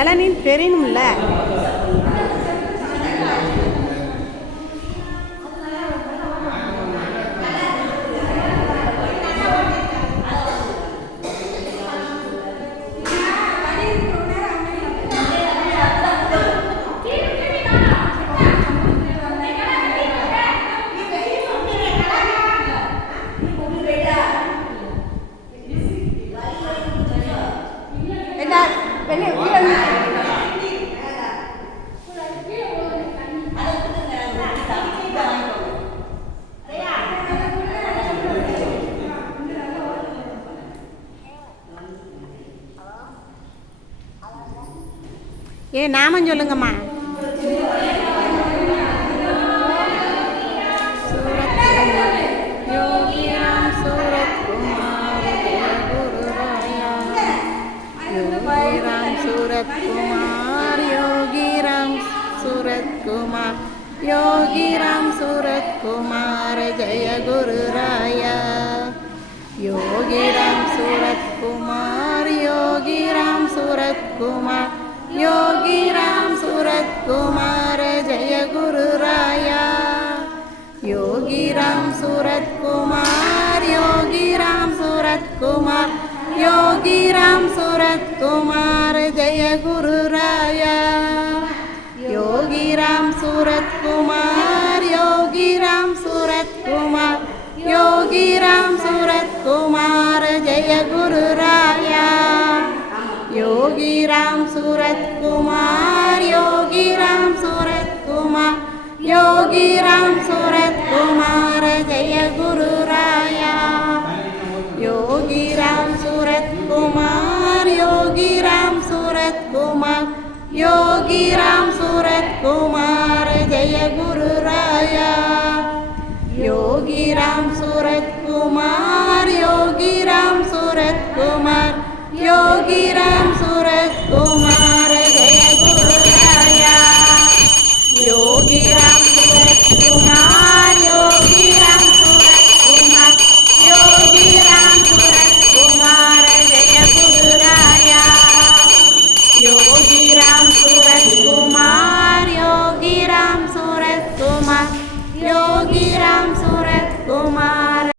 இளநீன்னு தெரியணும்ல. நாமம் சொல்லுங்கம்மா. யோகிராம் சூரத்குமார் யோகிராம் சூரத்குமார் யோகிராம் சூரத்குமார் யோகிராம் சூரத்குமார் ஜெய குருராயா. யோகிராம் சூரத்குமார் யோகிராம் சூரத்குமார் योगीराम सूरत कुमार जय गुरुराया. योगीराम सूरत कुमार योगीराम सूरत कुमार योगीराम सूरत कुमार जय गुरुराया. योगीराम सूरत कुमार योगीराम सूरत कुमार योगीराम सूरत कुमार जय गुरुराया. योगीराम सूरत कुमार योगीराम सूरत कुमार योगीराम सूरत कुमार जय गुरुराया. योगीराम सूरत कुमार योगीराम सूरत कुमार योगीराम सूरत कुमार जय गुरुराया. योगीराम सूरत कुमार योगीराम सूरत कुमार योगीराम सूरत कुमार जय गुरुराया. योगीराम सूरत कुमार